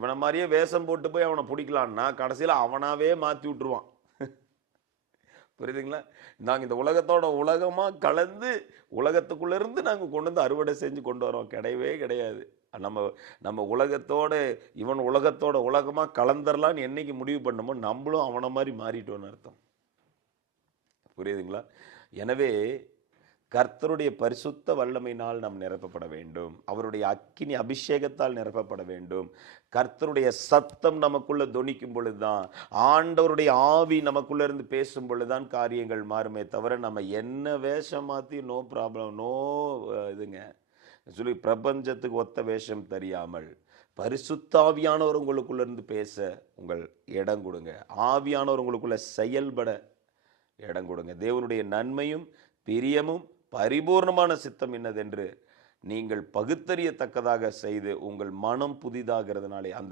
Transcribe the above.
இவனை மாதிரியே வேஷம் போட்டு போய் அவனை பிடிக்கலான்னா கடைசியில் அவனாவே மாற்றி விட்டுருவான். புரியுதுங்களா? நாங்கள் இந்த உலகத்தோட உலகமாக கலந்து உலகத்துக்குள்ளேருந்து நாங்கள் கொண்டு வந்து அறுவடை செஞ்சு கொண்டு வரோம். கிடையவே கிடையாது. நம்ம நம்ம உலகத்தோட இவன் உலகத்தோட உலகமாக கலந்துடலான்னு என்னைக்கு முடிவு பண்ணமோ நம்மளும் அவனை மாதிரி மாறிட்டோன்னு அர்த்தம். புரியுதுங்களா? எனவே கர்த்தருடைய பரிசுத்த வல்லமையினால் நாம் நிரப்பப்பட வேண்டும். அவருடைய அக்கினி அபிஷேகத்தால் நிரப்பப்பட வேண்டும். கர்த்தருடைய சத்தம் நமக்குள்ள தொனிக்கும் பொழுதுதான், ஆண்டவருடைய ஆவி நமக்குள்ள இருந்து பேசும் பொழுதுதான் காரியங்கள் மாறுமே தவிர நம்ம என்ன வேஷம் மாற்றி நோ ப்ராப்ளம் நோ இதுங்க சொல்லி பிரபஞ்சத்துக்கு ஒத்த வேஷம் தெரியாமல் பரிசுத்த ஆவியானவர் உங்களுக்குள்ள இருந்து பேச உங்கள் இடம் கொடுங்க. ஆவியானவர் உங்களுக்குள்ள செயல்பட இடம் கொடுங்க. தேவனுடைய நன்மையும் பிரியமும் பரிபூர்ணமான சித்தம் என்னதென்று நீங்கள் பகுத்தறியத்தக்கதாக செய்து உங்கள் மனம் புதிதாகிறதுனாலே அந்த